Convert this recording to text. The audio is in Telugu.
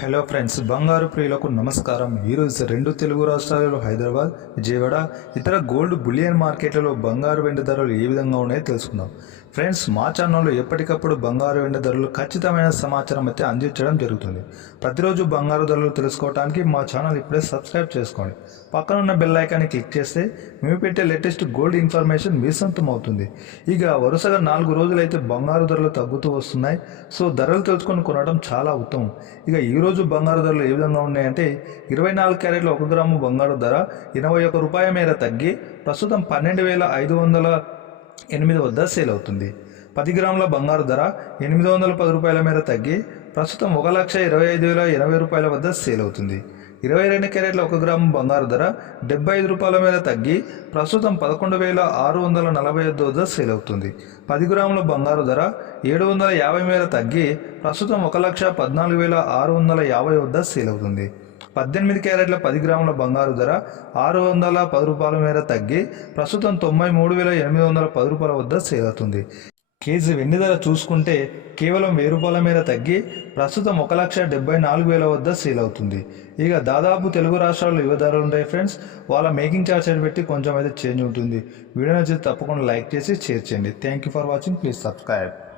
హలో ఫ్రెండ్స్, బంగారు ప్రియులకు నమస్కారం. ఈరోజు రెండు తెలుగు రాష్ట్రాలలో హైదరాబాద్, విజయవాడ ఇతర గోల్డ్ బులియన్ మార్కెట్లలో బంగారు వెండి ధరలు ఏ విధంగా ఉన్నాయో తెలుసుకుందాం. ఫ్రెండ్స్, మా ఛానల్లో ఎప్పటికప్పుడు బంగారు వెండి ధరలు ఖచ్చితమైన సమాచారం అయితే అందించడం జరుగుతుంది. ప్రతిరోజు బంగారు ధరలు తెలుసుకోవడానికి మా ఛానల్ ఇప్పుడే సబ్స్క్రైబ్ చేసుకోండి. పక్కన ఉన్న బెల్ ఐకాన్ని క్లిక్ చేస్తే మేము పెట్టే లేటెస్ట్ గోల్డ్ ఇన్ఫర్మేషన్ మీ సొంతం అవుతుంది. ఇక వరుసగా 4 రోజులైతే బంగారు ధరలు తగ్గుతూ వస్తున్నాయి. సో ధరలు తెలుసుకొని కొనడం చాలా ఉత్తమం. ఇక ఈరోజు బంగారు ధరలు ఏ విధంగా ఉన్నాయంటే 24 క్యారెట్ల 1 గ్రాము బంగారు ధర 81 రూపాయల మేర తగ్గి ప్రస్తుతం 12,508 వద్ద సేల్ అవుతుంది. 10 గ్రాముల బంగారు ధర 810 రూపాయల మేర తగ్గి ప్రస్తుతం 1,25,080 రూపాయల వద్ద సేల్ అవుతుంది. 22 క్యారెట్ల 1 గ్రాము బంగారు ధర 75 రూపాయల మేర తగ్గి ప్రస్తుతం 11,645 వద్ద సేల్ అవుతుంది. 10 గ్రాముల బంగారు ధర 750 మేర తగ్గి ప్రస్తుతం 1,14,650 వద్ద సేల్ అవుతుంది. 18 క్యారెట్ల 10 గ్రాముల బంగారు ధర 610 రూపాయల మేర తగ్గి ప్రస్తుతం 93,810 రూపాయల వద్ద సేల్ అవుతుంది. కేజీ వెండి ధర చూసుకుంటే కేవలం 1000 రూపాయల మేర తగ్గి ప్రస్తుతం 1,74,000 వద్ద సేల్ అవుతుంది. ఇక దాదాపు తెలుగు రాష్ట్రాల్లో ఇవే ధరలు ఉంటాయి ఫ్రెండ్స్. వాళ్ళ మేకింగ్ ఛార్జెస్ పెట్టి కొంచెం అయితే చేంజ్ ఉంటుంది. వీడియో నచ్చితే తప్పకుండా లైక్ చేసి షేర్ చేయండి. Thank you for watching. Please subscribe.